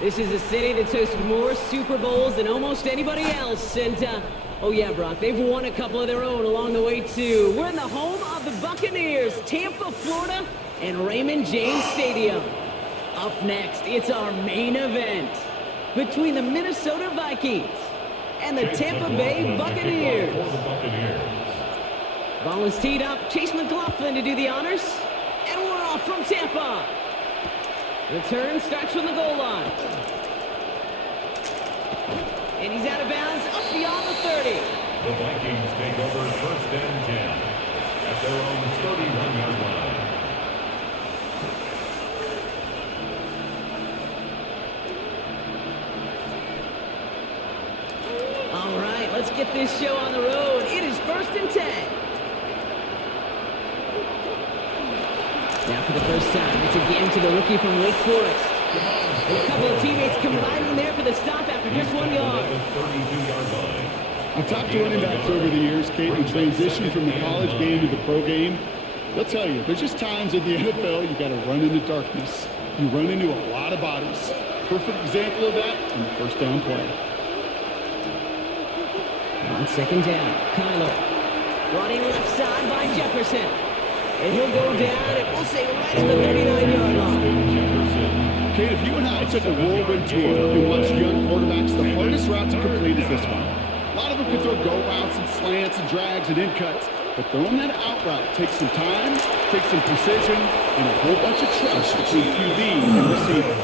This is a city that's hosted more Super Bowls than almost anybody else. And, oh yeah, Brock, they've won a couple of their own along the way, too. We're in the home of the Buccaneers, Tampa, Florida, and Raymond James Stadium. Up next, it's our main event between the Minnesota Vikings and the Tampa Bay Buccaneers. Ball is teed up. Chase McLaughlin to do the honors. And we're off from Tampa. Return starts from the goal line. And he's out of bounds up beyond the 30. The Vikings take over first and 10 at their own 31-yard line. All right, let's get this show on the road. It is first and 10. Now for the first time, it's a game to the rookie from Wake Forest. A couple of teammates combining there for the stop after just 1 yard. I've talked to running backs over the years, Kate, who transition from the college game to the pro game. They'll tell you, there's just times in the NFL you got to run into darkness. You run into a lot of bodies. Perfect example of that in the first down play. On second down, Kyler. Running left side by Jefferson. And he'll go down, and we'll say right at the 39-yard line. Kate, if you and I took a whirlwind tour and watched young quarterbacks, the hardest route to complete is this one. A lot of them can throw go routes and slants and drags and in cuts, but throwing that out route takes some time, takes some precision, and a whole bunch of trust between QB and receiver.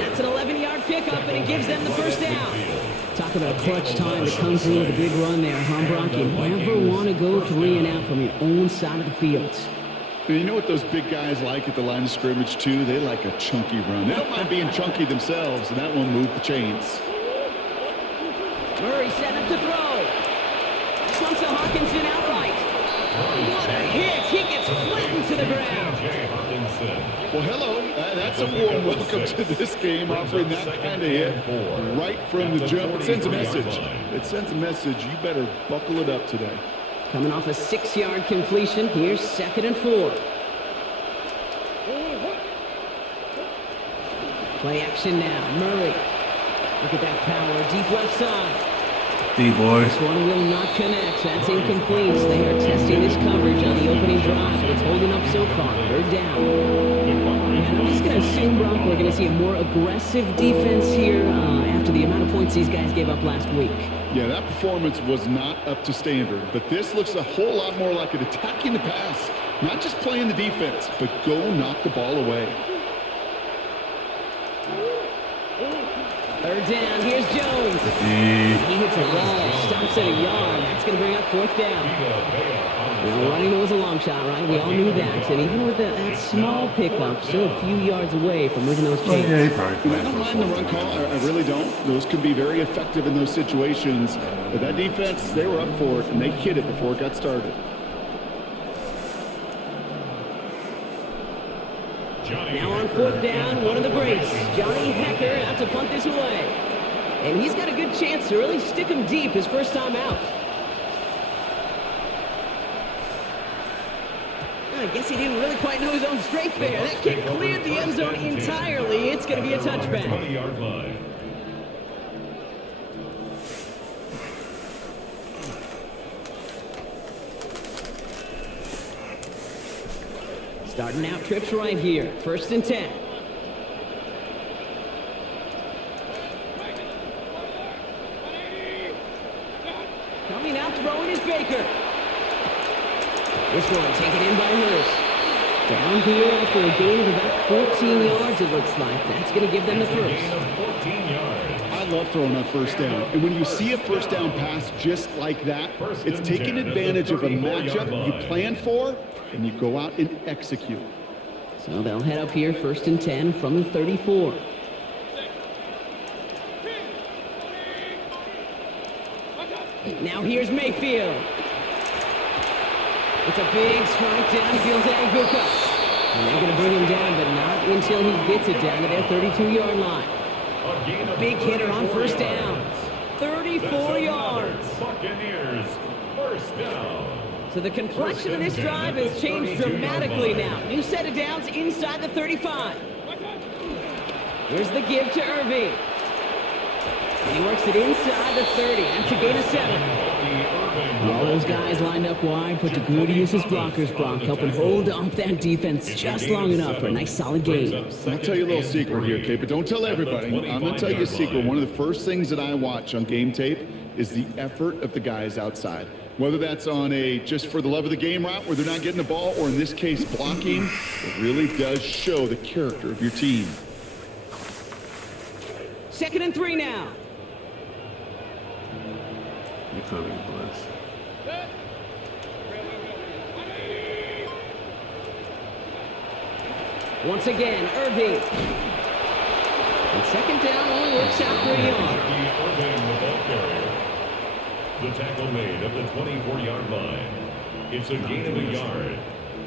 That's an 11-yard pickup, and it gives them the first down. Talk about a clutch time to come through with a big run there, huh, Brock? You never want to go 3 and out from your own side of the field. And you know what those big guys like at the line of scrimmage, too? They like a chunky run. They don't mind being chunky themselves, and that one moved the chains. Murray set up to throw. This one's to Hawkinson outright. What a hit. He gets flattened to the ground. Well, hello. That's a warm welcome to this game, offering that kind of hit right from the jump. It sends a message. It sends a message. You better buckle it up today. Coming off a 6-yard completion, here's 2nd and 4. Play action now, Murray. Look at that power, deep left side. D-boy. This one will not connect, that's incomplete. They are testing this coverage on the opening drive, but it's holding up so far. 3rd down. And I'm just going to assume, Brock, we're going to see a more aggressive defense here after the amount of points these guys gave up last week. Yeah, that performance was not up to standard, but this looks a whole lot more like it attacking the pass. Not just playing the defense, but go knock the ball away. 3rd down, here's Jones. He hits a wall, stops at a yard. That's going to bring up 4th down. Now, running was a long shot, right? We all knew that. And even with that small pickup, still a few yards away from moving those chains. Yeah, he probably I don't mind the run call. I really don't. Those can be very effective in those situations. But that defense, they were up for it, and they hit it before it got started. Now on 4th down, one of the breaks. Johnny Hecker out to punt this away. And he's got a good chance to really stick him deep his first time out. I guess he didn't really quite know his own strength there. That kick cleared the end zone entirely. It's going to be a touchback. 20-yard line. Starting out trips right here. 1st and 10. Coming out throwing is Baker. This one taken in by Hurst. Down here after a gain of about 14 yards, it looks like. That's going to give them the first. I love throwing on 1st down. And when you see a 1st down pass just like that, it's taking advantage of a matchup you plan for, and you go out and execute. So they'll head up here, 1st and 10 from the 34. Now here's Mayfield. It's a big strike downfield to Aguka. And they're going to bring him down, but not until he gets it down to their 32-yard line. A big hitter on 1st down. 34 yards. Buccaneers, first down. So the complexion of this drive has changed dramatically now. New set of downs inside the 35. Here's the give to Irving. And he works it inside the 30. That's a gain of 7. All those guys lined up wide, put to good use as blockers, Brock, helping hold off that defense just long enough for a nice solid game. I'll tell you a little secret here, Kate, but don't tell everybody. I'm going to tell you a secret. One of the first things that I watch on game tape is the effort of the guys outside. Whether that's on a just for the love of the game route where they're not getting the ball, or in this case blocking, it really does show the character of your team. 2nd and 3 now. You could be blessed. Once again, Irving. And 2nd down only works out for a yard. Irving, the ball carrier. The tackle made at the 24-yard line. It's a gain of a yard.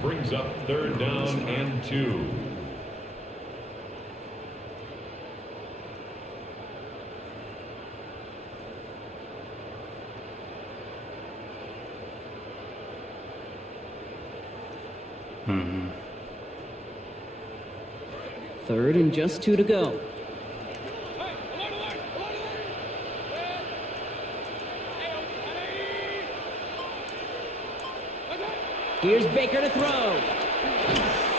Brings up 3rd down and 2. Mm-hmm. 3rd and just 2 to go. Here's Baker to throw.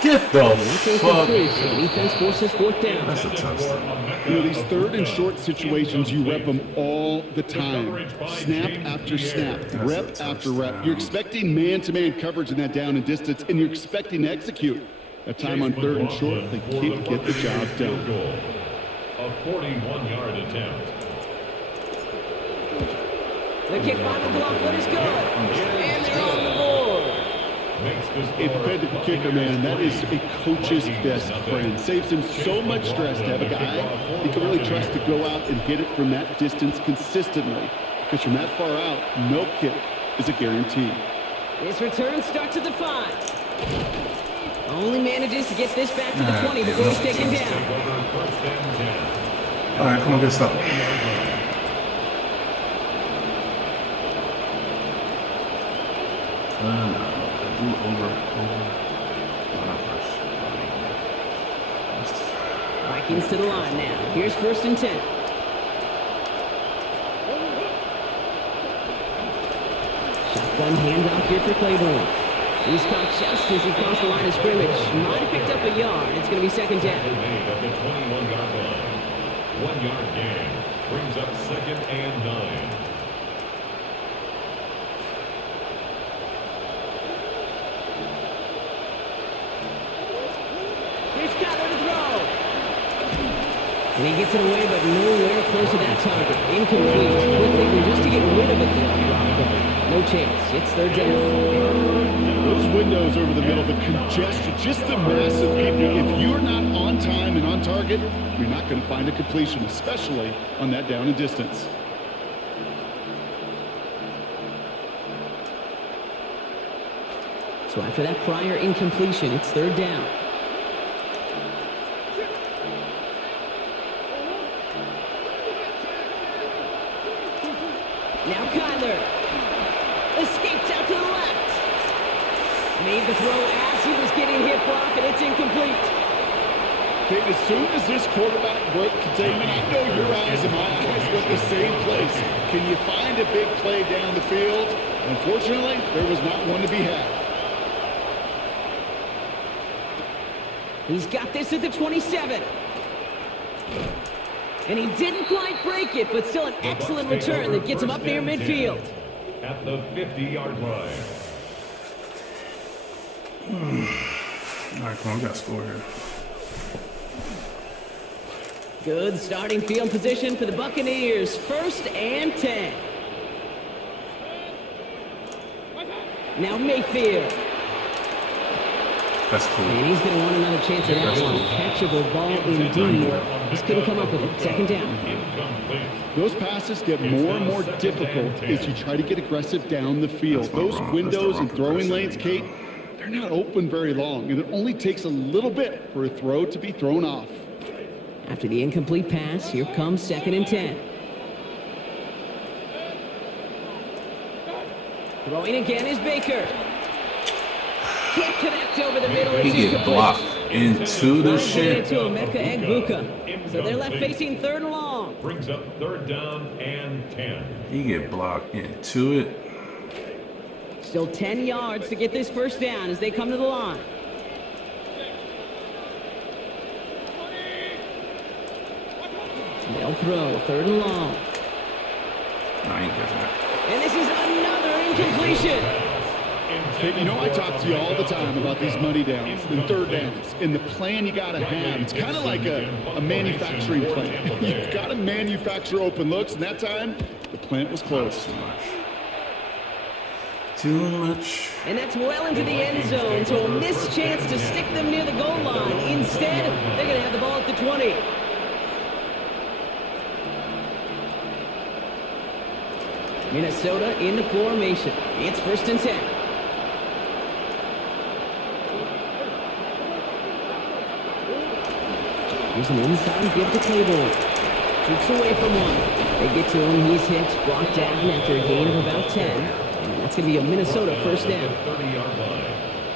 Get the fuck. The defense forces 4th down. That's a touchdown. You know, these 3rd and short situations, you rep them all the time. Snap after snap, rep after rep. You're expecting man-to-man coverage in that down and distance, and you're expecting to execute. That time on 3rd and short, they can't get the job done. A 41-yard attempt. The kick by McLaughlin is good. And they're on the board. A dependable kicker, man, that is a coach's best friend. Saves him so much stress to have a guy he can really trust to go out and hit it from that distance consistently. Because from that far out, no kick is a guarantee. This return starts at the 5. Only manages to get this back to the 20 before he's taken down. All right, come on, get stuck. No. Vikings to the line now. Here's 1st and 10. Shotgun handoff here for Claiborne. He's caught just as he crossed the line of scrimmage. Might have picked up a yard. It's going to be 2nd down. At the 21-yard line. 1-yard gain. Brings up 2nd and 9. And he gets it away, but nowhere close to that target. Incomplete. Quick thinking just to get rid of it there. No chance. It's 3rd down. Those windows over the middle, the congestion, just the mass of people. If you're not on time and on target, you're not going to find a completion, especially on that down and distance. So after that prior incompletion, it's 3rd down. Now Kyler escapes out to the left. Made the throw as he was getting hit, Brock, and it's incomplete. Okay, as soon as this quarterback broke containment, I know your eyes and my eyes went the same place. Can you find a big play down the field? Unfortunately, there was not one to be had. He's got this at the 27. And he didn't quite break it, but still an excellent return that gets him up near midfield. At the 50-yard line. All right, come on, we got to score here. Good starting field position for the Buccaneers. 1st and 10. Now Mayfield. That's cool. And he's going to want another chance at that one. Catchable ball indeed. Just couldn't come up with it. 2nd down. Those passes get more and more difficult as you try to get aggressive down the field. Those windows and throwing lanes, Kate, they're not open very long, and it only takes a little bit for a throw to be thrown off. After the incomplete pass, here comes 2nd and 10. Throwing again is Baker. Can't connect over the middle. He It's get incomplete. blocked. into the shit. To Emeka Egbuka. So they're left facing 3rd and long. Brings up 3rd down and 10. He get blocked into it. Still 10 yards to get this first down as they come to the line. They'll throw 3rd and long. No, I ain't catching that. And this is another incompletion. Hey, you know, I talk to you all the time about these money downs and 3rd downs and the plan you got to have. It's kind of like a manufacturing plant. You've got to manufacture open looks, and that time, the plant was closed. Too much. And that's well into the end zone, so a missed chance to stick them near the goal line. Instead, they're going to have the ball at the 20. Minnesota in the formation. It's 1st and 10. Here's an inside give to Claiborne. Shoots away from one. They get to him. He's hit, brought down after a gain of about 10. And that's going to be a Minnesota first down.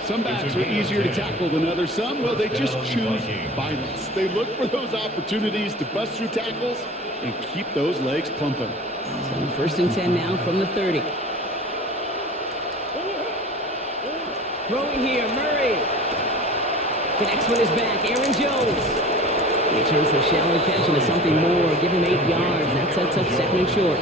Some backs are easier to tackle than others. Some, well, they just choose violence. They look for those opportunities to bust through tackles and keep those legs pumping. So 1st and 10 now from the 30. Throwing here, Murray. Connects with his back, Aaron Jones. He turns the shallow catch into something more. Give him 8 yards. That sets up 2nd and short.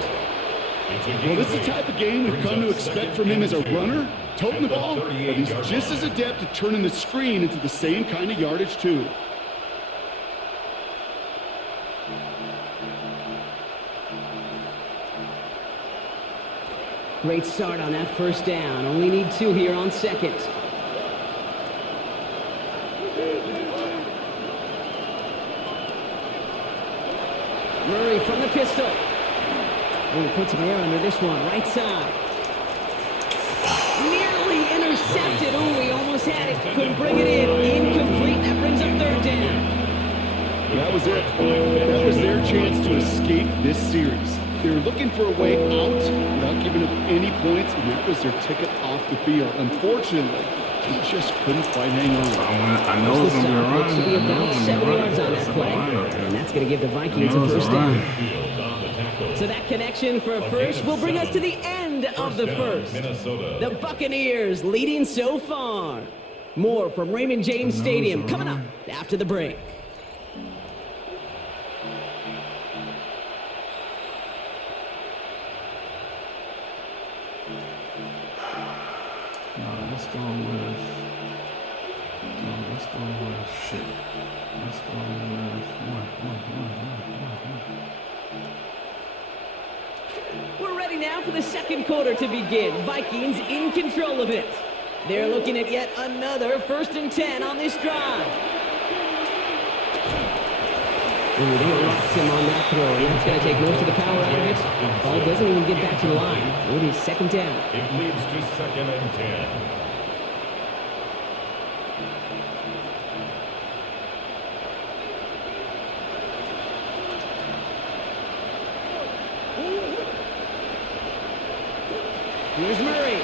Well, this is the type of game we've come to expect from him as a runner, toting the ball, but he's just as adept at turning the screen into the same kind of yardage, too. Great start on that first down. Only need 2 here on 2nd. Murray from the pistol. Oh, puts some air under this one. Right side. Nearly intercepted. Oh, he almost had it. Couldn't bring it in. Incomplete. That brings up 3rd down. That was it. That was their chance to escape this series. They were looking for a way out without giving up any points, and that was their ticket off the field. Unfortunately, they just couldn't quite hang on. I know it's going to be a run. Looks to be about 7 yards on that play. And that's going to give the Vikings a first down. So that connection for a first will bring us to the end of the first. The Buccaneers leading so far. More from Raymond James Stadium coming up after the break. We're ready now for the 2nd quarter to begin. Vikings in control of it. They're looking at yet another 1st and 10 on this drive. Ooh, they rocked him on that throw, and that's going to take most of the power out of it. Ball doesn't even get back to the line. It is 2nd down. It leads to 2nd and 10. Here's Murray.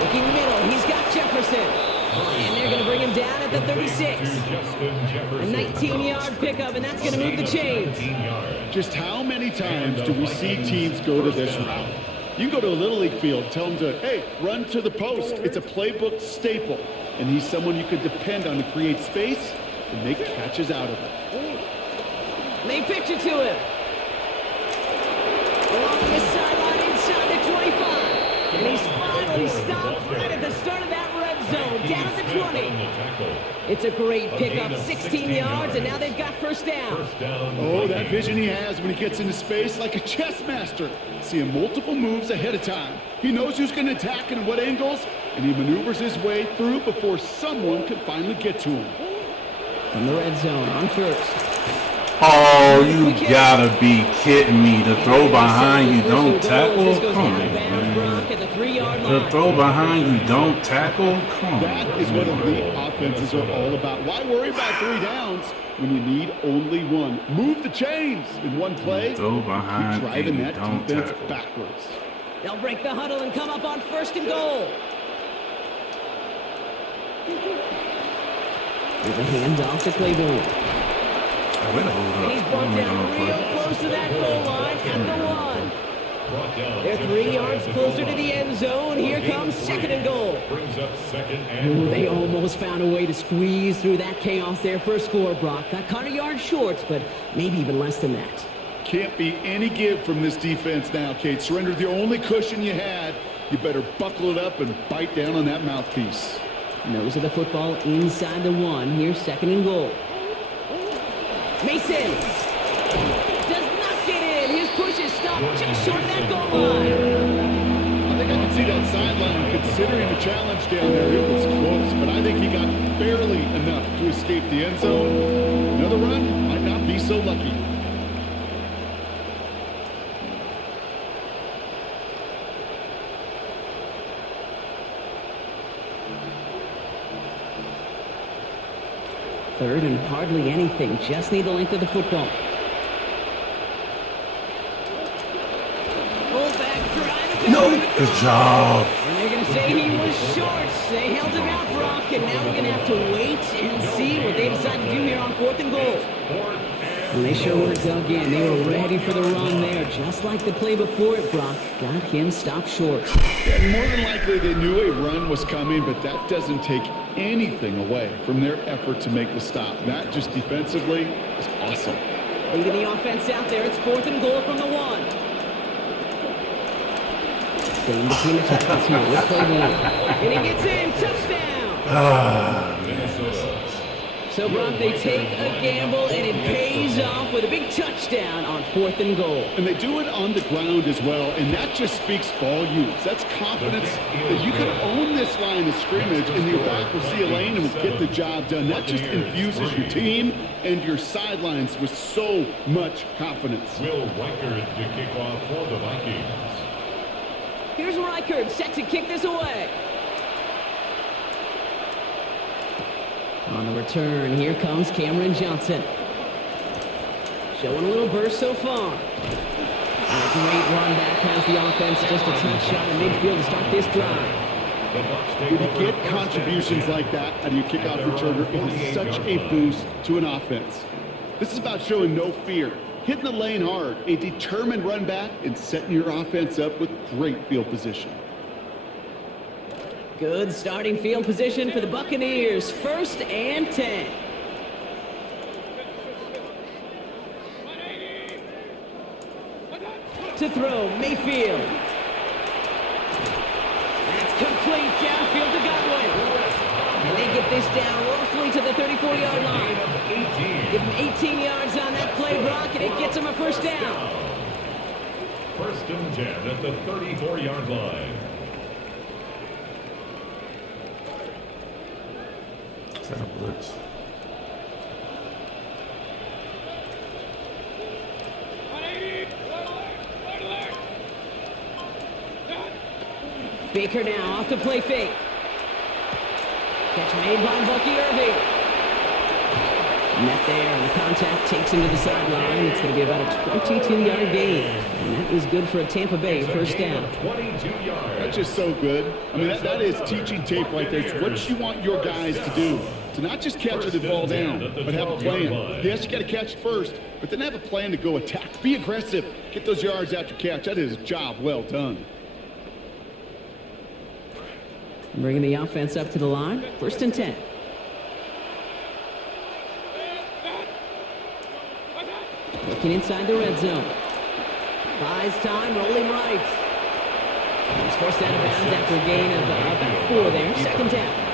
Looking middle, he's got Jefferson. And they're going to bring him down at the 36. A 19-yard pickup, and that's going to move the chains. Just how many times do we see teams go to this route? You go to a Little League field, tell them to, hey, run to the post. It's a playbook staple. And he's someone you could depend on to create space and make catches out of it. They pitch it to him. Along the sideline inside the 25. And he's finally stopped right at the start of that red zone, down at the 20. It's a great pickup, 16 yards, and now they've got first down. Oh, that vision he has when he gets into space like a chess master. Seeing multiple moves ahead of time. He knows who's going to attack and what angles, and he maneuvers his way through before someone can finally get to him. From the red zone on first. Oh, you gotta be kidding me. The throw behind you don't tackle? Come on, man. The throw behind you don't tackle? Come on. That is what elite offenses are all about. Why worry about 3 downs when you need only 1? Move the chains in one play. Throw behind keep driving that don't defense tackle. backwards. They'll break the huddle and come up on first and goal. There's a handoff to Claiborne. And he's brought down real close to that goal line at the 1. They're 3 yards closer to the end zone. Here comes 2nd and goal. Ooh, they almost found a way to squeeze through that chaos there for a score, Brock. Got kind of yards short, but maybe even less than that. Can't be any give from this defense now, Kate. Surrendered the only cushion you had. You better buckle it up and bite down on that mouthpiece. Nose of the football inside the 1. Here's 2nd and goal. Mason does not get in. His push is stopped just short of that goal line. I think I can see that sideline considering the challenge down there. It was close, but I think he got barely enough to escape the end zone. Another run might not be so lucky. Third and hardly anything. Just need the length of the football. Fullback trying to No, good job. And they're going to say he was short. They held him out, Brock, and now we're going to have to wait and see what they decide to do here on 4th and goal. And they sure were dug in. They were ready for the run there, just like the play before it, Brock. Got him stopped short. Yeah, more than likely they knew a run was coming, but that doesn't take anything away from their effort to make the stop. That just defensively is awesome. Leading the offense out there. It's 4th and goal from the 1. Staying between the tackles here with Claiborne. And he gets in. Touchdown. So, Brock, they take a gamble, and it pays off with a big touchdown on 4th and goal. And they do it on the ground as well, and that just speaks volumes. That's confidence that you can own this line of scrimmage, and your back will see a lane and will get the job done. That just infuses your team and your sidelines with so much confidence. Will Reichard to kick off for the Vikings. Here's Reichard set to kick this away. On the return, here comes Cameron Johnson. Showing a little burst so far. And a great run back has the offense. Just a touch shot in midfield to start this drive. When you get contributions like that out of your kickoff returner, it is such a boost to an offense. This is about showing no fear, hitting the lane hard, a determined run back, and setting your offense up with great field position. Good starting field position for the Buccaneers. 1st and 10. To throw, Mayfield. That's complete downfield to Godwin. And they get this down roughly to the 34-yard line. Give them 18 yards on that play, Brock, and it gets them a 1st down. 1st and 10 at the 34-yard line. Is that a blitz? Baker now off the play fake. Catch made by Bucky Irving. Net there, and the contact takes him to the sideline. It's going to be about a 22-yard gain. And that was good for a Tampa Bay 1st down. 22 yards. That's just so good. I mean, that is teaching tape right there. It's what you want your guys to do. To not just catch it and fall down, but have a plan. Yes, you got to catch it first, but then have a plan to go attack. Be aggressive. Get those yards after catch. That is a job well done. Bringing the offense up to the line. 1st and 10. Looking inside the red zone. Buys time, rolling right. He's forced out of bounds after a gain of about 4 there. 2nd down.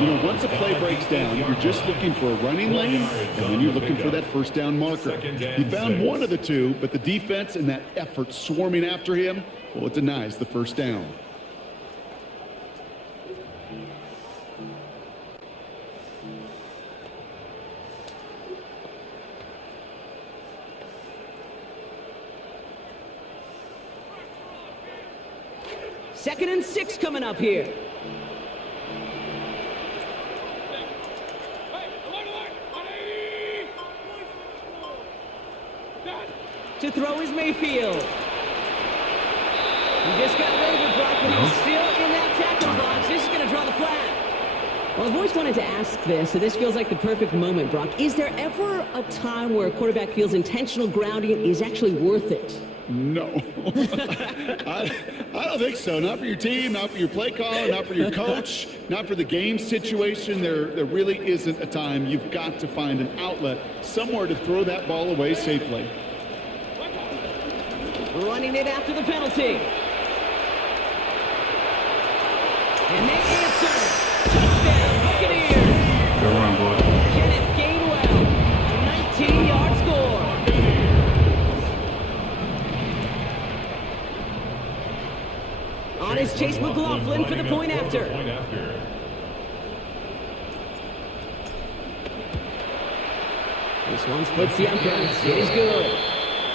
You know, once a play breaks down, you're just looking for a running lane, and then you're looking for that 1st down marker. He found one of the two, but the defense and that effort swarming after him, well, it denies the 1st down. Second and 6 coming up here. To throw is Mayfield. He just got wavered, Brock, but he's still in that tackle box. This is going to draw the flag. Well, I've always wanted to ask this, so this feels like the perfect moment, Brock. Is there ever a time where a quarterback feels intentional grounding is actually worth it? No. I don't think so. Not for your team, not for your play caller, not for your coach, not for the game situation. There really isn't a time. You've got to find an outlet, somewhere to throw that ball away safely. Running it after the penalty. And they answer. Touchdown, Buccaneers. Good run, boy. Kenneth Gainwell, a 19-yard score. On is Chase McLaughlin for the point after. This one splits the uprights. It is good.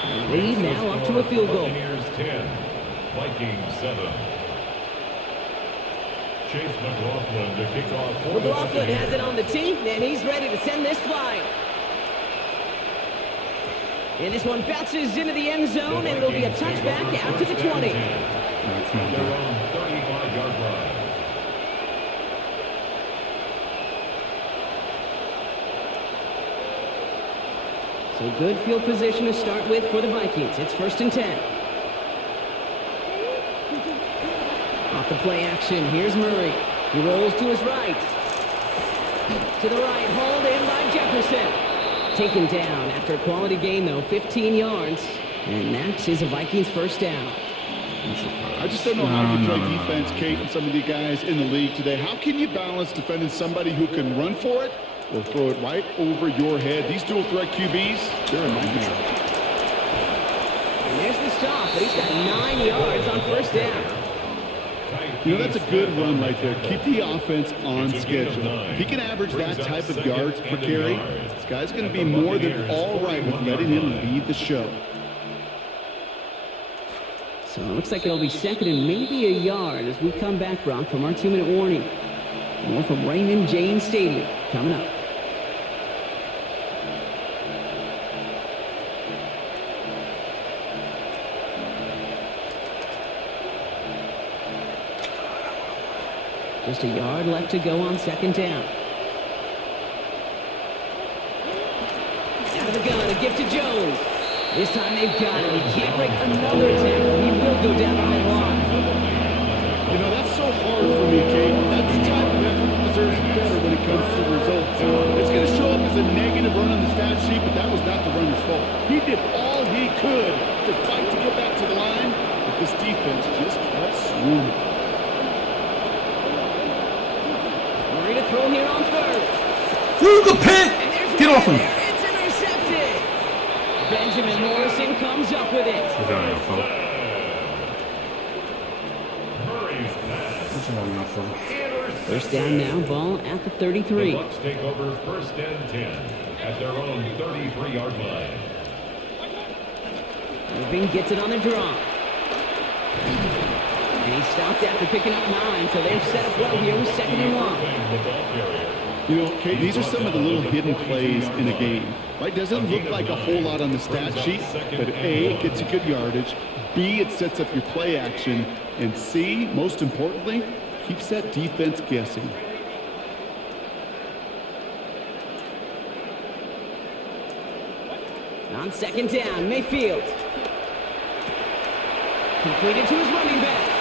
The lead now up to a field goal. Buccaneers 10, Vikings 7. Chase McLaughlin to kick off. McLaughlin has it on the tee, and he's ready to send this flying. And this one bounces into the end zone, and it'll be a touchback out to the 20. Their own 35-yard line. So good field position to start with for the Vikings. It's 1st and 10. Off the play action, here's Murray. He rolls to his right. To the right, hauled in by Jefferson. Taken down after a quality gain, though, 15 yards. And that is a Vikings first down. I just don't know how you play defense, Kate, and some of the guys in the league today. How can you balance defending somebody who can run for it or throw it right over your head? These dual threat QBs, they're a nightmare. And there's the stop, but he's got 9 yards on first down. You know, that's a good run right there. Keep the offense on schedule. If he can average that type of yards per carry, this guy's going to be more than all right with letting him lead the show. So it looks like it'll be 2nd and maybe a yard as we come back, Brock, from our 2-minute warning. More from Raymond James Stadium coming up. Just a yard left to go on 2nd down. Out of the gun, a gift to Jones. This time they've got him. He can't break another tackle. He will go down behind the line. You know, that's so hard for me, Kate. That's the type of effort that deserves better when it comes to the results. It's going to show up as a negative run on the stat sheet, but that was not the runner's fault. He did all he could to fight to get back to the line, but this defense just kept swarming. Murray to throw here on 3rd. Ooh, good pick! Get off him! It's intercepted. Benjamin Morrison comes up with it. Good on your phone. Murray's pass. Good on your phone. First down now, ball at the 33. The Bucs take over 1st and 10 at their own 33-yard line. Irving gets it on the draw. And he stopped after picking up 9, so they've set up well here with 2nd and 1. The ball carrier. You know, Kate, these are some of the little hidden plays in a game. Right? Doesn't look like a whole lot on the stat sheet, but A, it gets you good yardage. B, it sets up your play action. And C, most importantly, keeps that defense guessing. On 2nd down, Mayfield. Completed to his running back.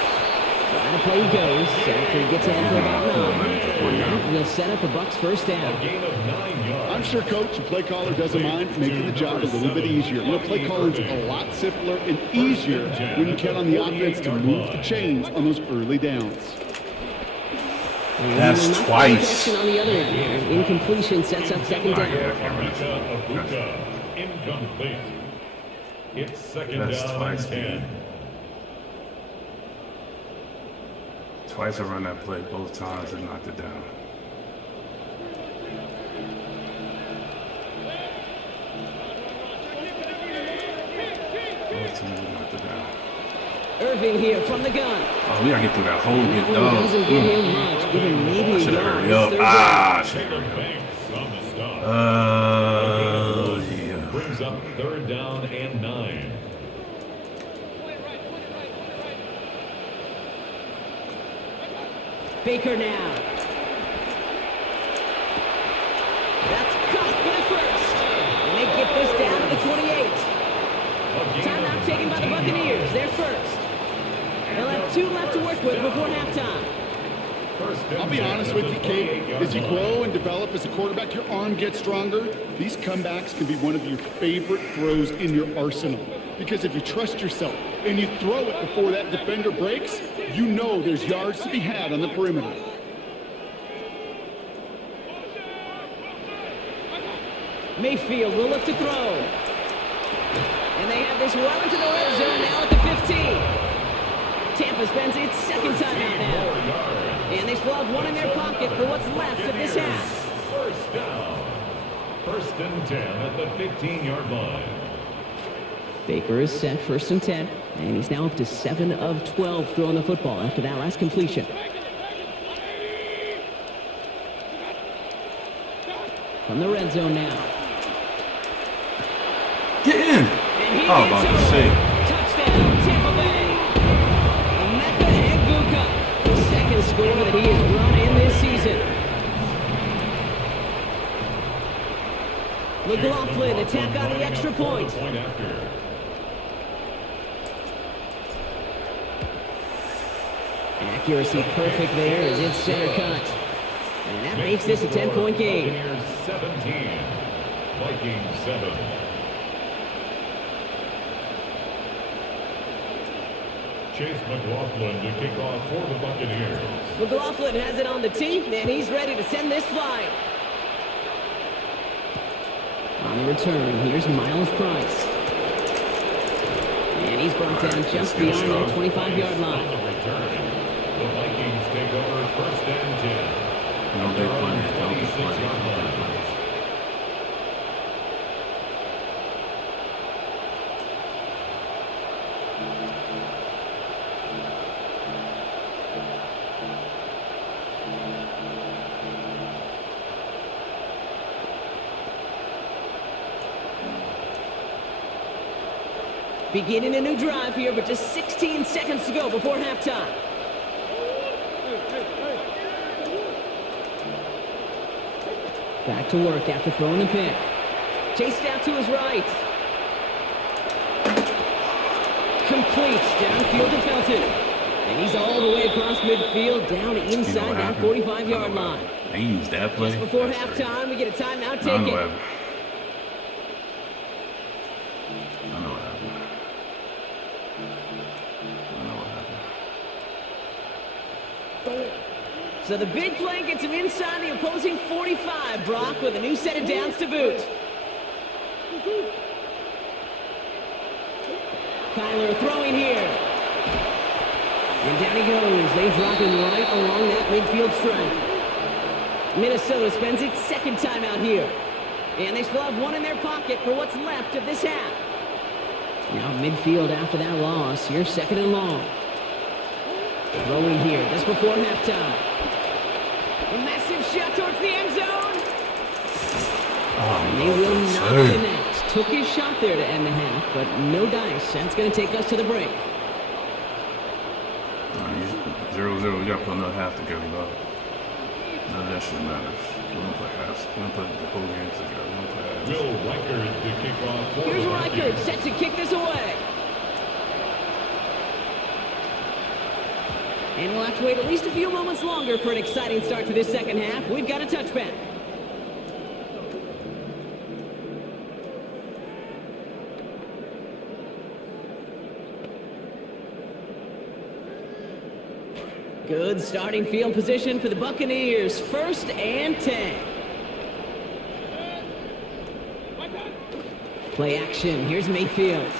Trying to play he goes after he gets in for about 9. And now he'll set up a Bucs first down. Gain of 9 yards. I'm sure Coach, the play caller, doesn't mind making the job a little bit easier. You know, play calling's a lot simpler and easier when you count on the offense to move the chains on those early downs. That's twice. On the other end, incompletion sets up 2nd down. Abuka, incomplete. It's 2nd That's down twice, and 10. man. Twice I run that play, both times and knocked it down. Both times and knocked it down. Irving here from the gun. Oh, we gotta get through that whole And bit, that one doesn't give him much, give him maybe a Should have yard. hurried up. It's 3rd down. Should have hurried Banks on the stop. up. Yeah. Brings up 3rd down and 9. Baker now. Timeout taken by the Buccaneers. They're first. They'll have 2 left to work with before halftime. I'll be honest with you, Kate. As you grow and develop as a quarterback, your arm gets stronger. These comebacks can be one of your favorite throws in your arsenal. Because if you trust yourself and you throw it before that defender breaks, you know there's yards to be had on the perimeter. Mayfield will look to throw. And they have this well into the red zone now at the 15. Tampa spends its second timeout now. And they still have 1 in their pocket for what's left of this half. First down. 1st and 10 at the 15-yard line. Baker is set 1st and 10. And he's now up to 7 of 12 throwing the football after that last completion. From the red zone now. Get in. And he I was gets about to over. say. Touchdown, Tampa Bay. Emeka Egbuka, the second score that he has run in this season. McLaughlin attack on the extra point. Accuracy perfect there as it's center cut. And that makes this a 10-point game. Buccaneers 17, Vikings 7. Chase McLaughlin to kick off for the Buccaneers. McLaughlin has it on the tee, and he's ready to send this flying. On the return, here's Miles Price. And he's brought down just beyond that 25-yard line. On the return, the Vikings take over 1st and 10. No big play. No big play. Beginning a new drive here, but just 16 seconds to go before halftime. Back to work after throwing the pick. Chased out to his right. Completes downfield to Felton. And he's all the way across midfield, down inside that 45-yard line. They used that play. Just before halftime, we get a timeout taken. I know what happened. So the big play gets him inside the opposing 45, Brock, with a new set of downs to boot. Kyler throwing here. And down he goes. They drop him right along that midfield stripe. Minnesota spends its second timeout here. And they still have 1 in their pocket for what's left of this half. Now midfield after that loss. Here's 2nd and long. Throwing here just before halftime. A massive shot towards the end zone. And they will not connect. Took his shot there to end the half, but no dice. That's going to take us to the break. 0-0. We got to put another half together, though. None of that shit matters. We're going to play half. We're going to put the whole game together. We're going to play half. Will Reichard to kick off. Here's Reichard set to kick this away. And we'll have to wait at least a few moments longer for an exciting start to this second half. We've got a touchback. Good starting field position for the Buccaneers. 1st and 10. Play action. Here's Mayfield.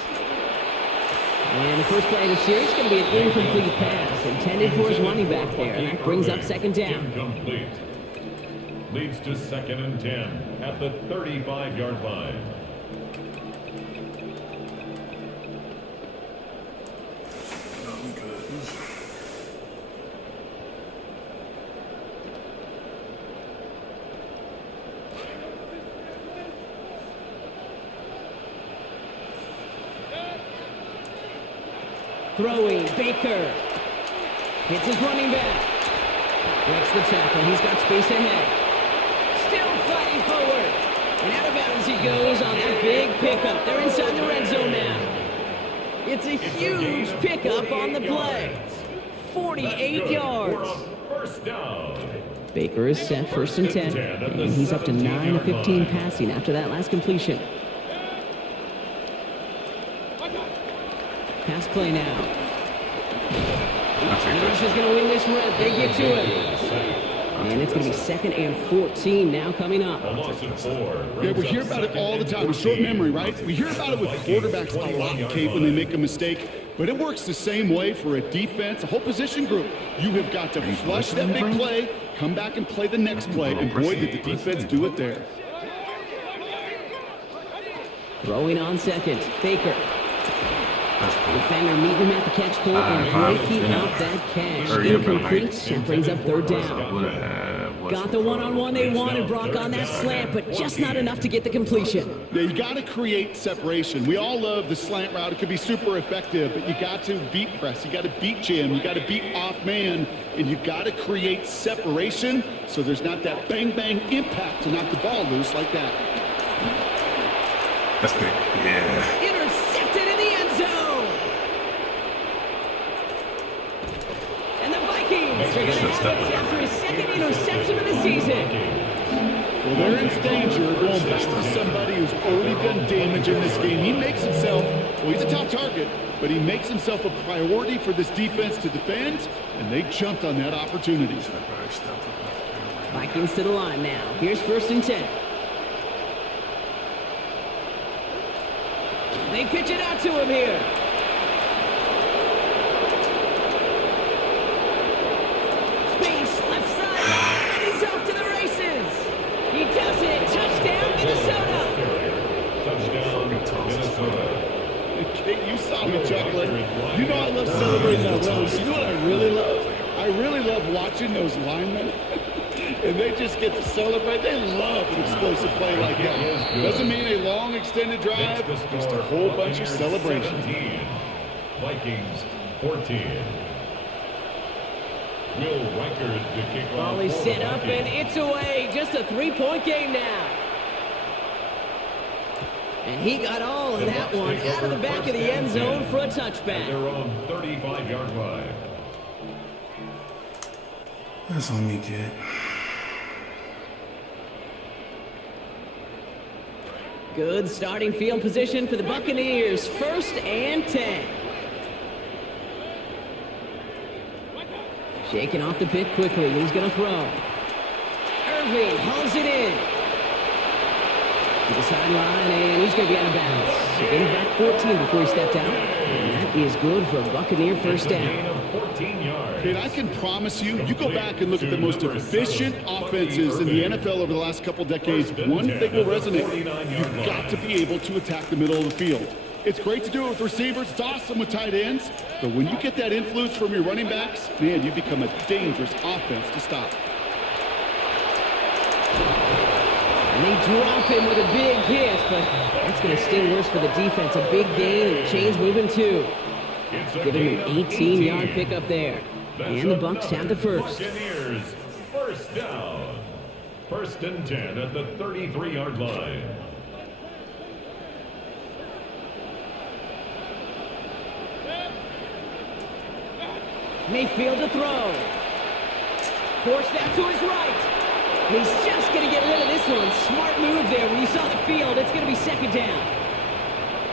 And the first play of the series is going to be an incomplete pass intended for his running back there. And that brings up 2nd down. Incomplete. Leads to 2nd and 10 at the 35-yard line. Throwing, Baker. Hits his running back. Breaks the tackle. He's got space ahead. Still fighting forward. And out of bounds he goes on that big pickup. They're inside the red zone now. It's a huge pickup on the play. 48 yards. First down. Baker is set 1st and 10, and he's up to 9 of 15 passing after that last completion. Pass play now. Buccaneers is going to win this rep. They get to it. And it's going to be 2nd and 14 now coming up. Yeah, we hear about it all the time. With short memory, right? We hear about it with quarterbacks a lot, Kate, when they make a mistake. But it works the same way for a defense, a whole position group. You have got to flush that big play, come back and play the next play, and boy, did the defense do it there. Throwing on second, Baker. Defender meeting him at the catch point and breaking up that catch. Incomplete. That brings up 3rd down. Got the one-on-one they wanted, Brock, on that slant, but just not enough to get the completion. Yeah, you got to create separation. We all love the slant route. It could be super effective, but you got to beat press. You got to beat jam. You got to beat off man, and you got to create separation so there's not that bang-bang impact to knock the ball loose like that. That's big. Yeah. Intercepted in the end zone. And the Vikings are going to have it after his 2nd interception of the season. Well, they're in danger going back to somebody who's already done damage in this game. He makes himself, well, he's a top target, but he makes himself a priority for this defense to defend, and they jumped on that opportunity. Vikings to the line now. Here's 1st and 10. They pitch it out to him here. Space, left side, and he's off to the races. He does it. Touchdown, Minnesota. Touchdown, Minnesota. Kate, you saw me chuckling. You know I love celebrating that run. You know what I really love? I really love watching those linemen. And they just get to celebrate. They love an explosive play like that. Doesn't mean a long extended drive, just a whole bunch of celebration. Vikings 14. Will Reichard to kick off. Ball set up and it's away. Just a 3-point game now. And he got all of that one out of the back of the end zone for a touchback. They're on 35-yard line. That's all me get. Good starting field position for the Buccaneers. 1st and 10. Shaking off the pit quickly. He's going to throw. Irving hauls it in. To the sideline, and he's going to be out of bounds. Gain of about 14 before he stepped out. And that is good for a Buccaneer 1st down. 14 yards. Kate, I can promise you, you go back and look at the most efficient offenses in the NFL over the last couple decades, one thing will resonate. You've got to be able to attack the middle of the field. It's great to do it with receivers. It's awesome with tight ends. But when you get that influence from your running backs, man, you become a dangerous offense to stop. And they drop him with a big hit, but that's going to sting worse for the defense. A big gain, and the chain's moving too. Give him an 18-yard pickup there. And the Bucs have the first. Buccaneers, 1st down. 1st and 10 at the 33-yard line. Mayfield to throw. Forced out to his right. And he's just going to get rid of this one. Smart move there. When you saw the field, it's going to be 2nd down.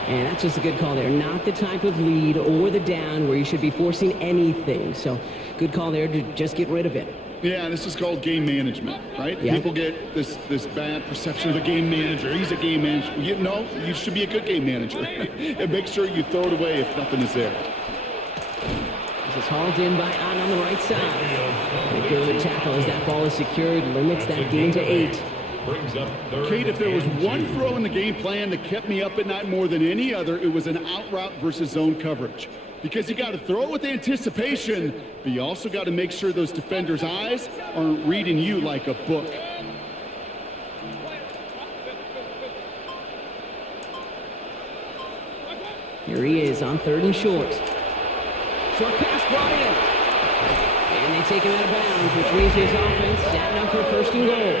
And that's just a good call there. Not the type of lead or the down where you should be forcing anything. So good call there to just get rid of it. Yeah, this is called game management, right? Yeah. People get this bad perception of a game manager. He's a game manager. You should be a good game manager. And make sure you throw it away if nothing is there. This is hauled in by Ahn on the right side. And a good tackle as that ball is secured. Limits that gain to 8. Kate, if there was one throw in the game plan that kept me up at night more than any other, it was an out route versus zone coverage. Because you got to throw it with anticipation, but you also got to make sure those defenders' eyes aren't reading you like a book. Here he is on 3rd and short. Short pass brought in. And they take him out of bounds, which means his offense set up for 1st and goal.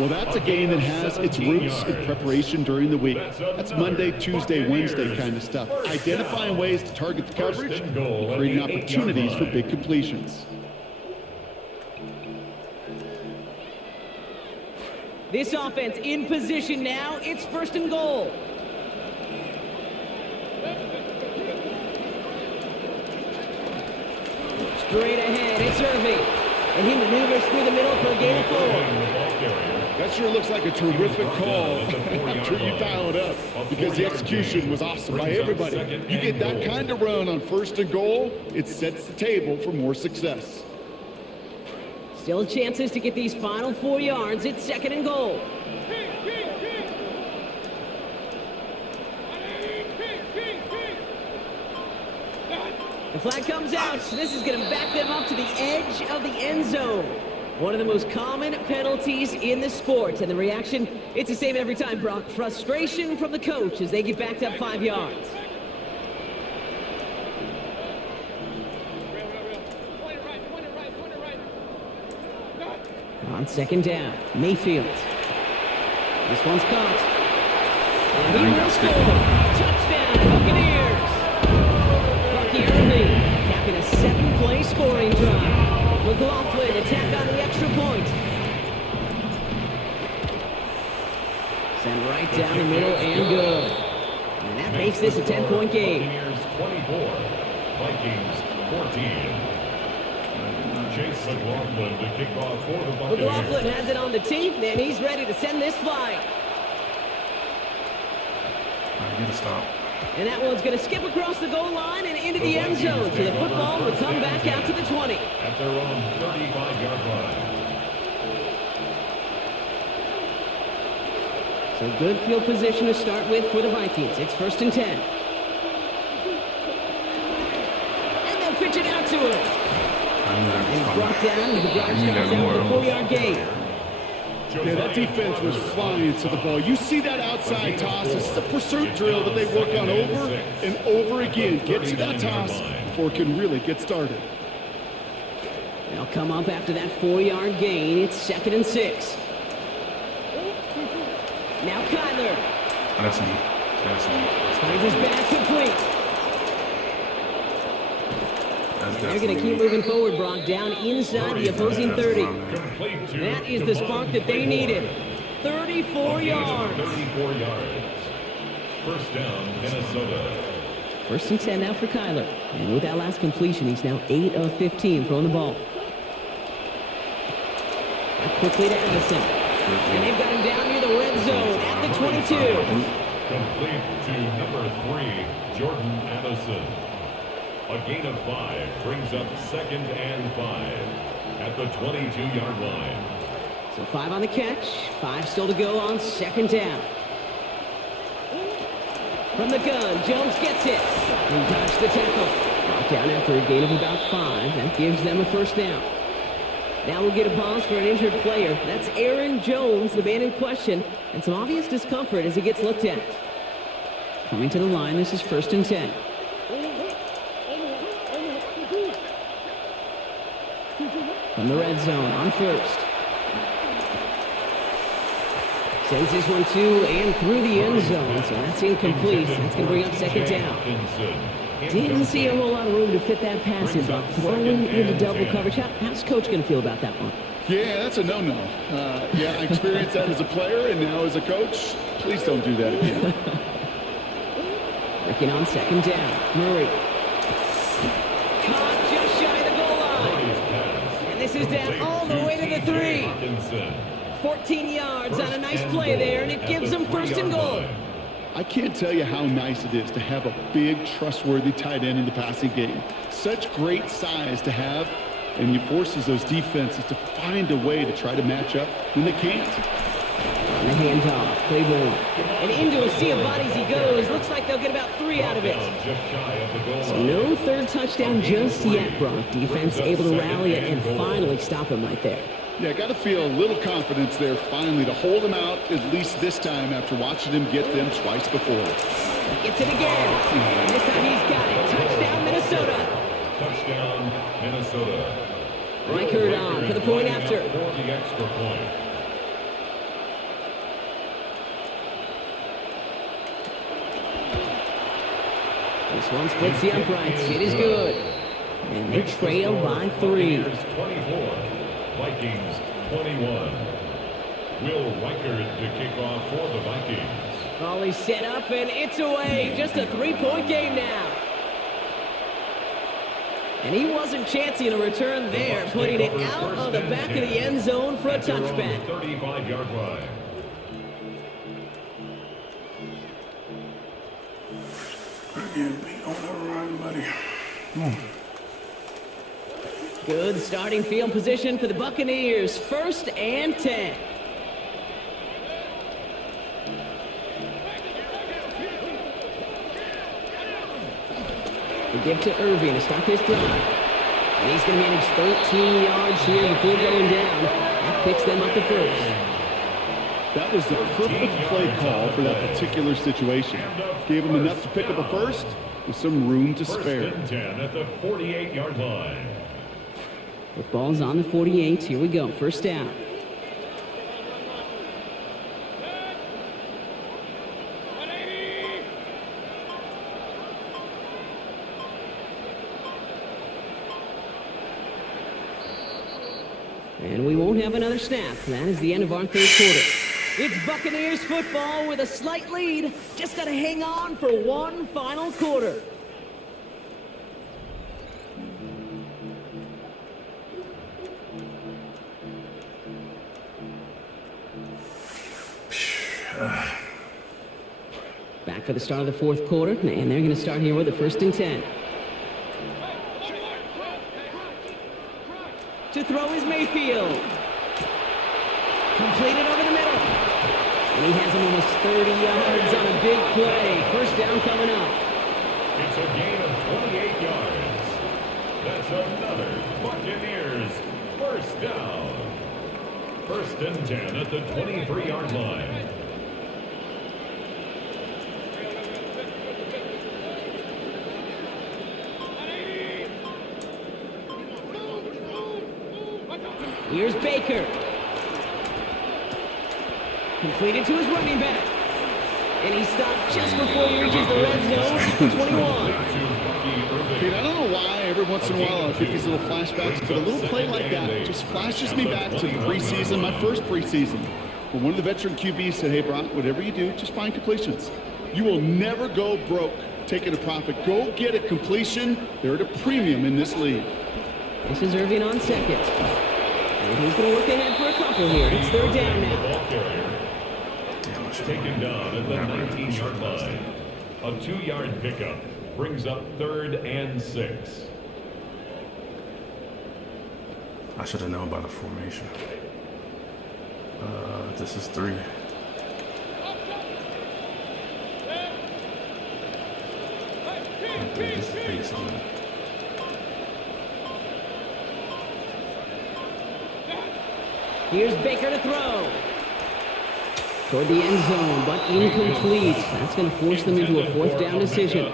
Well, that's a game that has its roots in preparation during the week. That's Monday, Tuesday, Wednesday kind of stuff. Identifying ways to target the coverage and creating opportunities for big completions. This offense in position now. It's 1st and goal. Straight ahead, it's Irving. And he maneuvers through the middle for a gain of 4. That sure looks like a terrific call after you dial it up, because the execution was awesome by everybody. You get that kind of run on 1st and goal, it sets the table for more success. Still chances to get these final 4 yards. It's 2nd and goal. The flag comes out, so this is going to back them up to the edge of the end zone. One of the most common penalties in the sport, and the reaction, it's the same every time, Brock. Frustration from the coach as they get backed up 5 yards. On 2nd down, Mayfield. This one's caught. And he will score. Touchdown, Buccaneers. Bucky Irving capping a 7-play scoring drive. McLaughlin attack on the extra point. Sent right down the middle and good. And that makes this a 10-point game. Buccaneers 24, Vikings 14. Chase McLaughlin to kick off for the Buccaneers. McLaughlin has it on the tee, and he's ready to send this flying. Get a stop. And that one's going to skip across the goal line and into the end zone, so the football will come back out to the 20. At their own 35-yard line. So good field position to start with for the Vikings. It's 1st and 10. And they'll pitch it out to him. And he's brought down as the drive starts out with a 4-yard gain. Yeah, that defense was flying to the ball. You see that outside toss. It's a pursuit drill that they work on over and over again. Get to that toss before it can really get started. They'll come up after that 4-yard gain. It's 2nd and 6. Now Kyler. That's me. Finds his back complete. They're going to keep moving forward, Brock, down inside the opposing 30. That is the spark that they needed. 34 yards. 34 yards. 1st down, Minnesota. 1st and 10 now for Kyler. And with that last completion, he's now 8 of 15 throwing the ball. Back quickly to Addison. And they've got him down near the red zone at the 22. Complete to number 3, Jordan Addison. A gain of 5 brings up 2nd and 5 at the 22-yard line. So 5 on the catch, 5 still to go on 2nd down. From the gun, Jones gets it. He dodged the tackle. Brought down after a gain of about 5. That gives them a 1st down. Now we'll get a pause for an injured player. That's Aaron Jones, the man in question, and some obvious discomfort as he gets looked at. Coming to the line, this is 1st and 10. From the red zone on 1st. Sends this one to and through the end zone, so that's incomplete. That's going to bring up 2nd down. Didn't see a whole lot of room to fit that pass in, but throwing into double coverage. How's Coach going to feel about that one? Yeah, that's a no-no. Yeah, I experienced that as a player, and now as a coach, please don't do that again. Working on 2nd down. Murray. Caught just shy of the goal line. And this is down all the way to the 3. 14 yards on a nice play there, and it gives them 1st and goal. I can't tell you how nice it is to have a big, trustworthy tight end in the passing game. Such great size to have, and it forces those defenses to find a way to try to match up when they can't. And the handoff, Claiborne. And into a sea of bodies he goes. Looks like they'll get about 3 out of it. So no 3rd touchdown just yet, Brock. Defense able to rally it and finally stop him right there. Yeah, got to feel a little confidence there finally to hold him out, at least this time after watching him get them twice before. Gets it again. And this time he's got it. Touchdown, Minnesota. Touchdown, Minnesota. Reichert on for the point after. For the extra point. This one splits the uprights. It is good. And they trail by 3. Buccaneers 24, Vikings 21. Will Reichard to kick off for the Vikings. Volley set up, and it's away. Just a 3-point game now. And he wasn't chancing a return there, putting it out on the back of the end zone for a touchback. 35-yard line. Getting beat on the run, buddy. Come on. Good starting field position for the Buccaneers. 1st and 10. They give to Irving to start this drive. And he's going to manage 13 yards here before going down. That picks them up to 1st. That was the perfect play call for that particular situation. Gave him enough to pick up a 1st with some room to spare. 1st and 10 at the 48-yard line. Football's on the 48. Here we go. 1st down. And we won't have another snap. That is the end of our 3rd quarter. It's Buccaneers football with a slight lead. Just got to hang on for one final quarter. Back for the start of the 4th quarter, and they're going to start here with a 1st and 10. To throw is Mayfield. Completed over the middle. And he has him almost 30 yards on a big play. 1st down coming up. It's a gain of 28 yards. That's another Buccaneers 1st down. 1st and 10 at the 23-yard line. Here's Baker. Completed to his running back. And he stopped just before he reaches the red zone at the 21. Kid, I don't know why every once in a while I get these little flashbacks, but a little play like that just flashes me back to the preseason, my first preseason. When one of the veteran QBs said, hey, Brock, whatever you do, just find completions. You will never go broke taking a profit. Go get a completion. They're at a premium in this league. This is Irving on 2nd. And he's going to look ahead for a couple here. It's 3rd down now. Taken down at the 19-yard line. A 2-yard pickup brings up 3rd and 6. I should have known about the formation. This is 3. This is base on that. Here's Baker to throw. Toward the end zone, but incomplete. That's going to force them into a 4th down decision.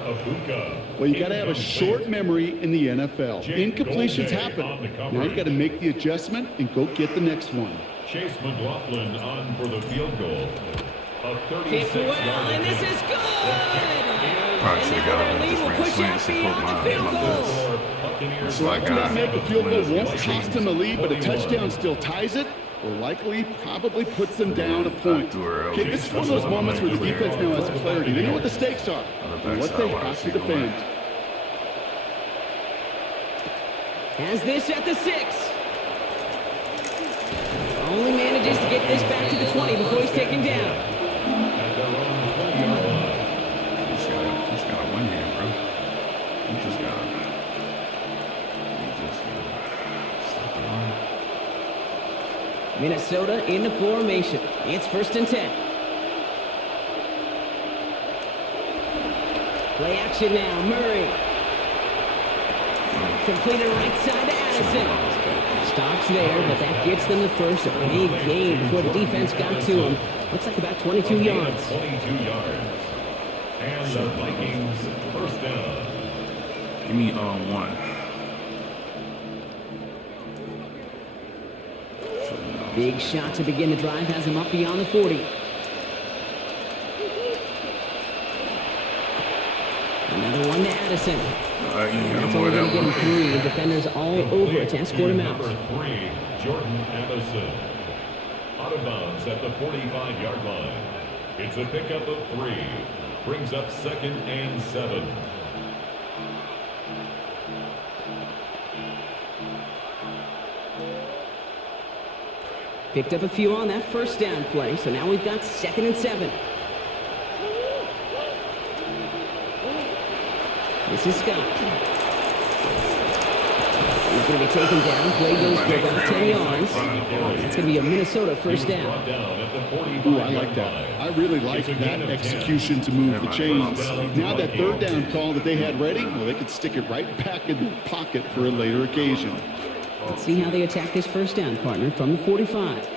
Well, you got to have a short memory in the NFL. Incompletions happen. Now you got to make the adjustment and go get the next one. Chase McLaughlin on for the field goal. A 36 well, and this is good! Probably And should now have their lead will push out beyond the field goal. That's what I Can got. make a field goal won't cost them a lead, but a touchdown still ties it, or likely probably puts them down a point. Okay, this is one of those moments where the defense now has clarity. They know what the stakes are and what they have to defend. Has this at the 6. Only manages to get this back to the 20 before he's taken down. He's got to win here, bro. He just got to stop the run. Minnesota in the formation. It's 1st and 10. Play action now. Murray. Completed right side to Addison. Stops there, but that gets them the 1st. A big gain before the defense got to him. Looks like about 22 yards. 22 yards. And the Vikings 1st down. Give me 1. Big shot to begin the drive has him up beyond the 40. And Another one to Addison. That's more only of going to that get him one. 3. The defenders all over it to escort him out. Number 3, Jordan Addison. Out of bounds at the 45-yard line. It's a pickup of 3. Brings up 2nd and 7. Picked up a few on that first down play, so now we've got 2nd and 7. This is Scott. He's going to be taken down. Play goes for about 10 yards. That's going to be a Minnesota first down. Ooh, I like that. I really like that execution to move the chains. Now that 3rd down call that they had ready, well, they could stick it right back in the pocket for a later occasion. Let's see how they attack this first down, partner, from the 45.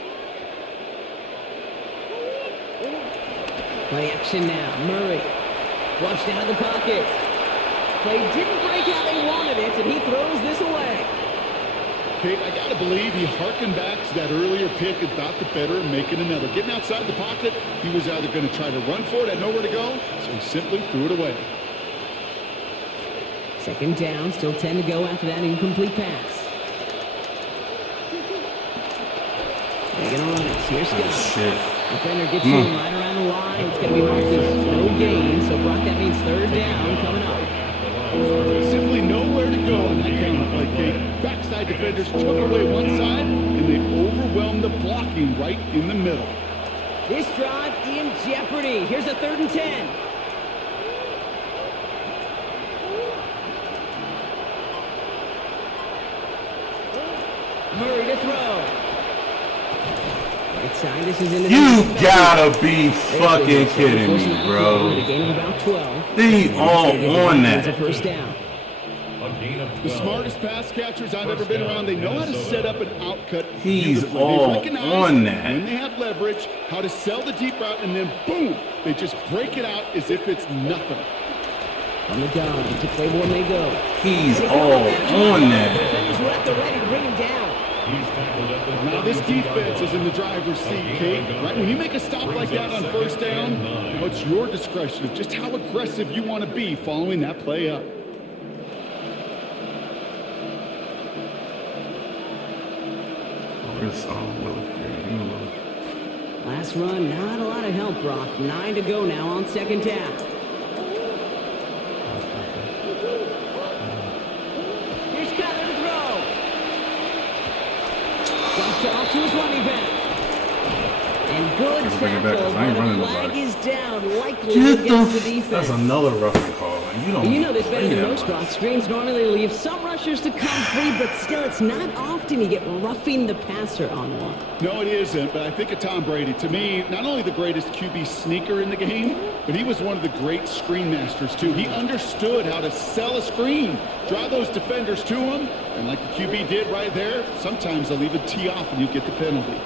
Play action now. Murray flushed out of the pocket. Play didn't break how they wanted it, and he throws this away. Okay, I got to believe he harkened back to that earlier pick and thought the better of making another. Getting outside the pocket, he was either going to try to run for it, had nowhere to go, so he simply threw it away. 2nd down, still 10 to go after that incomplete pass. They're going to run it. Here's Scott. Shit. Defender gets him right around the line. It's going to be marked as no gain. So, Brock, that means 3rd down coming up. Simply nowhere to go on that counter play, Kate. Backside defenders took away one side, and they overwhelmed the blocking right in the middle. This drive in jeopardy. Here's a 3rd and 10. Murray to throw. Right side, this is in the You gotta be fucking kidding me, bro. A gain of about 12. They all on It's a that. first down. The smartest pass catchers I've ever been around, they know how to set up an outcut. He's beautifully. all They recognize on that. when they have leverage, how to sell the deep route, and then boom, they just break it out as if it's nothing. On the gun, to Claiborne they go. He's all on The that. defenders were at the ready to bring him down. Now this defense is in the driver's seat, Kate. Right when you make a stop like that on first down, now it's your discretion of just how aggressive you want to be following that play up. Last run, not a lot of help, Brock. 9 to go now on 2nd down. Here's Kyler to throw. Dumped off to his running back. And good Bring it back, 'cause I tackle, ain't but running a flag nobody. is down, likely Get against the the defense. That's another roughing call. You don't. You know this better play than that most, much. Brock. Screens normally leave some rushers to come free, but still, it's not often you get roughing the passer on one. No, it isn't, but I think of Tom Brady. To me, not only the greatest QB sneaker in the game, but he was one of the great screen masters, too. He understood how to sell a screen, draw those defenders to him, and like the QB did right there, sometimes they'll even tee off and you get the penalty.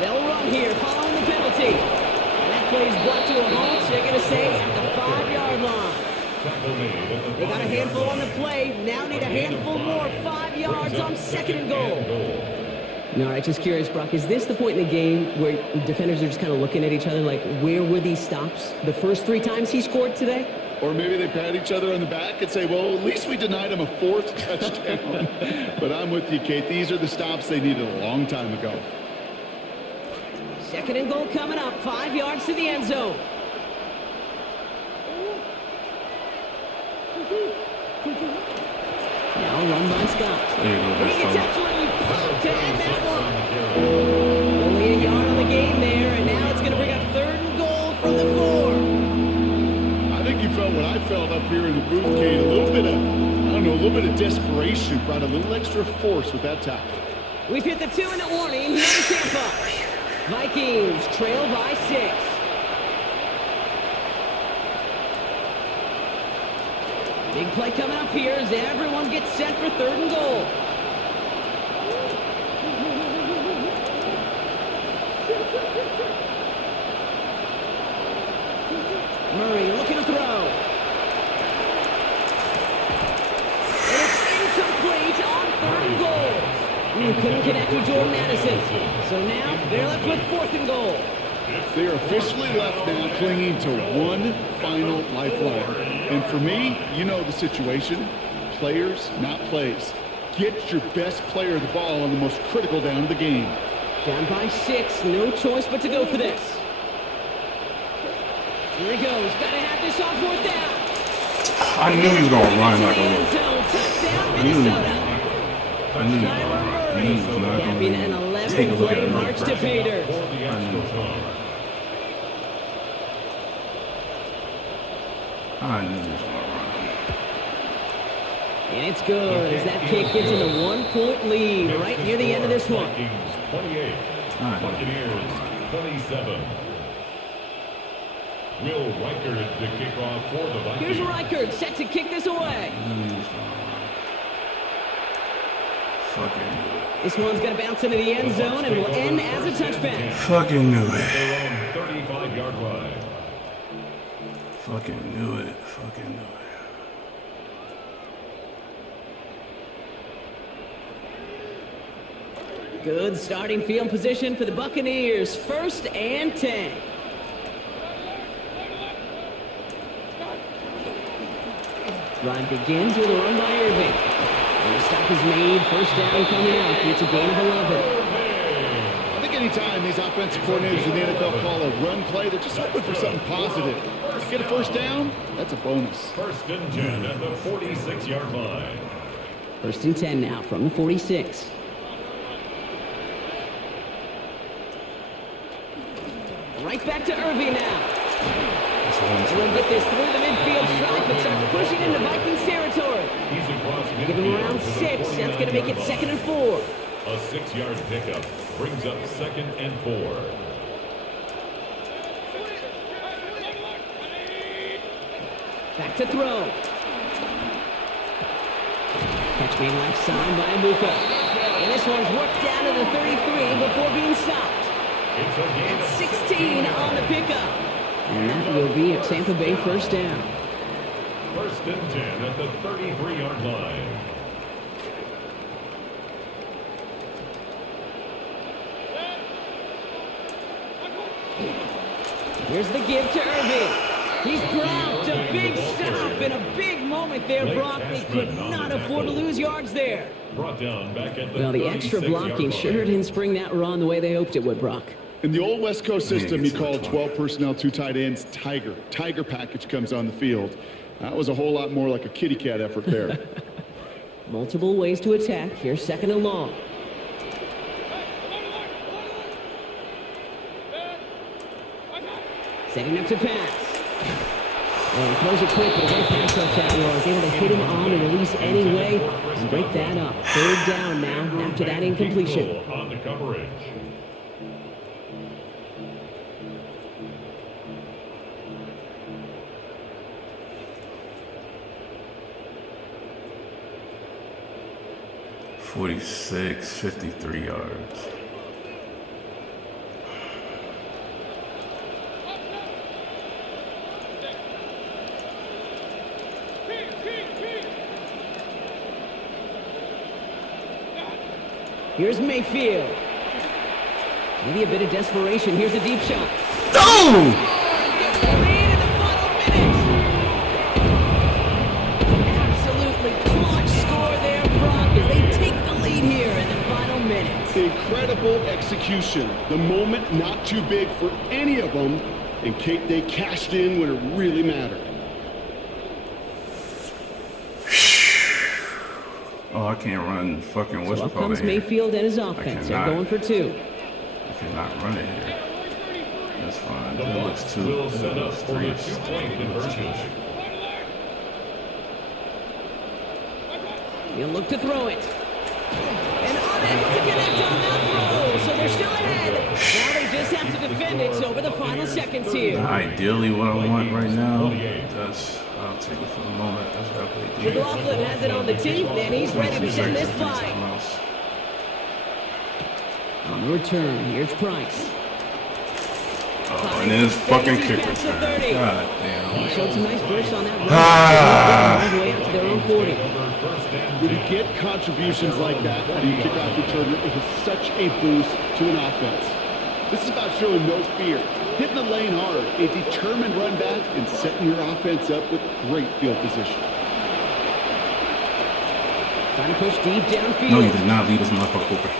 They'll run here following the penalty. And that play is brought to a halt. They're going to say at the 5-yard line. They got a handful on the play. Now need a handful more. 5 yards on 2nd and goal. All right, just curious, Brock, is this the point in the game where defenders are just kind of looking at each other like, where were these stops the first 3 times he scored today? Or maybe they pat each other on the back and say, well, at least we denied him a 4th touchdown. But I'm with you, Kate. These are the stops they needed a long time ago. 2nd and goal coming up. 5 yards to the end zone. Now run by Scott. There you go, And he that's gets fine. absolutely poked to end that one. Only a yard on the game there, and now it's going to bring up 3rd and goal from the 4. I think you felt what I felt up here in the booth, Kate. A little bit of, I don't know, a little bit of desperation brought a little extra force with that tackle. We've hit the 2-minute warning here in Tampa. Vikings trail by 6. Big play coming up here as everyone gets set for 3rd and goal. Murray looking to throw. And it's incomplete on 3rd and goal. Couldn't connect with Jordan Addison. So now they're left with 4th and goal. They are officially left now clinging to one final lifeline. And for me, you know the situation. Players, not plays. Get your best player the ball on the most critical down of the game. Down by 6. No choice but to go for this. Here he goes. Got to have this on 4th down. I knew he was going to run like a little. Touchdown, I knew he was Minnesota. not going Capping an to take a look at 11-play him. march to pay dirt. I knew he was going to run. And it's good as that kick gives him a 1-point lead right near the end of this one. VIkings 28, Buccaneers 27. Will Reichard to kick off for the Vikings. Here's Reichard set to kick this away. Fucking knew it. This one's going to bounce into the end zone and will end as a touchback. Fucking knew it. Their own 35-yard line. Fucking knew it. Fucking knew it. Good starting field position for the Buccaneers. 1st and 10. Drive begins with a run by Irving. And the stop is made. 1st down coming up. It's a gain of 11. I think anytime these offensive coordinators in the NFL call a run play, they're just hoping for something positive. If you get a 1st down, that's a bonus. 1st and 10 at the 46-yard line. 1st and 10 now from the 46. Right back to Irving now. We'll get this through the midfield stripe, but starts pushing into Vikings territory. He's across midfield. Give him around 6. That's going to make it 2nd and 4. A 6-yard pickup brings up 2nd and 4. Back to throw. Catch made left side by Amuka. And this one's worked down to the 33 before being stopped. At 16 on the pickup. And that will be a Tampa Bay 1st down. 1st and 10 at the 33-yard line. Here's the give to Irving. He's dropped a big stop and a big moment there, Brock. They could not afford to lose yards there. Brought down back at the Well, the extra blocking sure didn't spring that run the way they hoped it would, Brock. In the old West Coast system, you call 12 personnel, 2 tight ends, Tiger. Tiger package comes on the field. That was a whole lot more like a kitty cat effort there. Multiple ways to attack. Here's 2nd and long. Setting up to pass. And he throws it quick, but what a pass rush that was. Able to hit him on and release anyway and break that up. 3rd down now after that incompletion. On the coverage. .46, 53 yards. Here's Mayfield. Maybe a bit of desperation. Here's a deep shot. Oh! Get the lead in the final minute. Absolutely clutch score there, Brock, as they take the lead here in the final minute. Incredible execution. The moment not too big for any of them, and they cashed in when it really mattered. Oh, I can't run fucking what's So it up called comes here. Mayfield and his offense. They're going for 2. I cannot run it here. That's fine. The That looks Bucs 2. will That set up looks for 3. the 2-point conversion. He'll look to throw it. And unable to connect on that throw. So they're still ahead. Now they just have to defend it over the final seconds here. Ideally, what I want right now, I'll take it for the moment. That's how I play defense. McLaughlin has it on the tee, and he's ready to send this flight. On the return, here's Price. Oh, and then it's fucking kick return. God He damn. showed some nice bursts on that run. All the way out to their own 40. When you get contributions like that out of your kickoff returner, it is such a boost to an offense. This is about showing no fear, hitting the lane hard, a determined run back, and setting your offense up with great field position. Trying to push deep downfield. No, you did not lead us motherfucker open.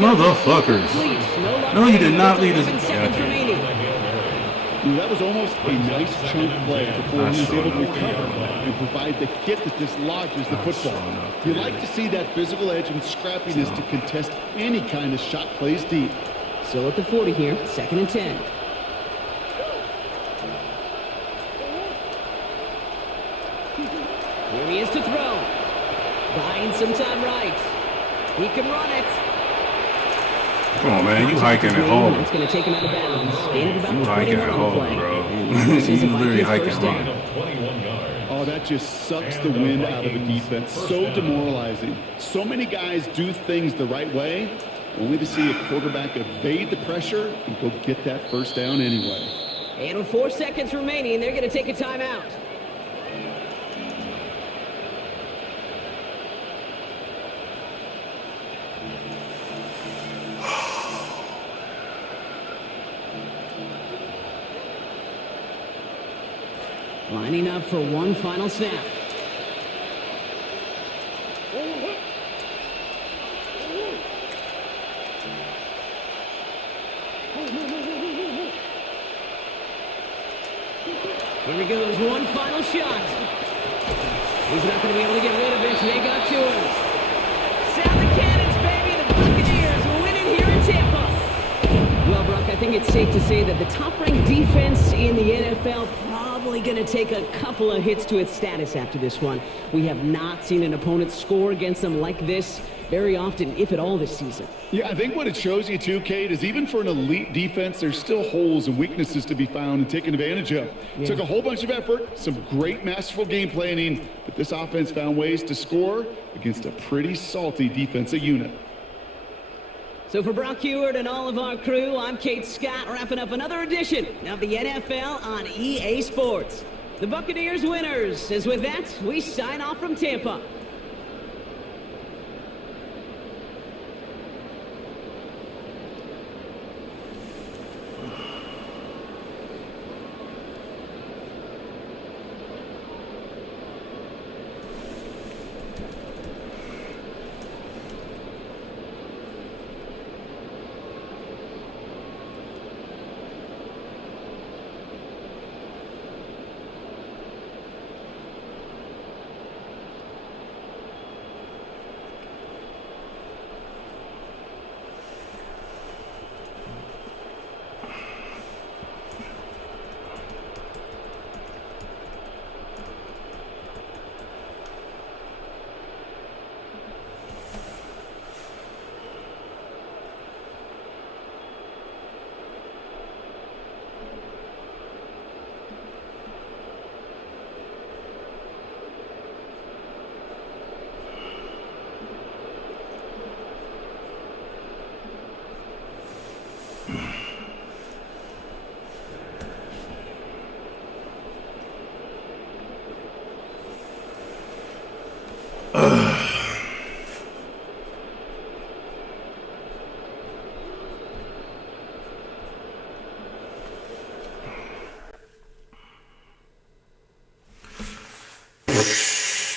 Motherfuckers. No, you did not lead us. That was almost a nice chunk play before he was able to recover and provide the hit that dislodges the football. You like to see that physical edge and scrappiness to contest any kind of shot plays deep. Still at the 40 here, 2nd and 10. Here he is to throw. Buying some time right. He can run it. Come on, man. You hiking at home. That's going to take him out of bounds. Gain of about You hiking 21 at on the home, play. bro. This is a You literally Vikings hiking first at down. home. 21 yards. Oh, that just sucks the wind out of a defense. So demoralizing. So many guys do things the right way, only to see a quarterback evade the pressure and go get that first down anyway. And with 4 seconds remaining, they're going to take a timeout. Lining up for one final snap. Here he goes, one final shot. He's not going to be able to get rid of it. They got to him. Sound the cannons, baby. The Buccaneers winning here in Tampa. Well, Brock, I think it's safe to say that the top-ranked defense in the NFL probably going to take a couple of hits to its status after this one. We have not seen an opponent score against them like this very often, if at all, this season. Yeah, I think what it shows you too, Kate, is even for an elite defense, there's still holes and weaknesses to be found and taken advantage of. Yeah. Took a whole bunch of effort, some great masterful game planning, but this offense found ways to score against a pretty salty defensive unit. So for Brock Heward and all of our crew, I'm Kate Scott, wrapping up another edition of the NFL on EA Sports. The Buccaneers winners. As with that, we sign off from Tampa.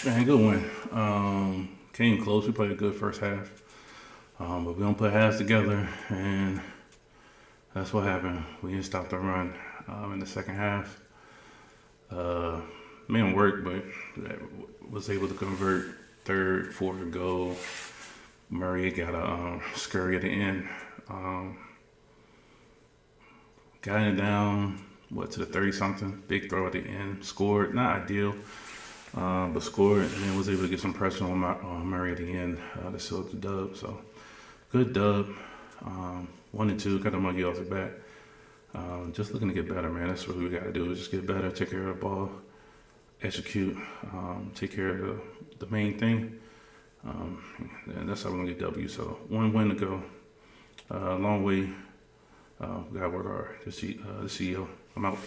Man, good win. Came close. We played a good first half. But we don't put halves together, and that's what happened. We didn't stop the run in the second half. Man worked, but was able to convert third, fourth goal. Murray got a scurry at the end. Got it down, to the 30-something. Big throw at the end. Scored, not ideal. But scored, and then was able to get some pressure on Murray at the end to seal up the dub. So, good dub. 1-2, got the monkey off the back. Just looking to get better, man. That's what we got to do, is just get better, take care of the ball, execute, take care of the main thing. And that's how we're going to get W. So, one win to go. Long way. We got to work hard. The CEO. I'm out.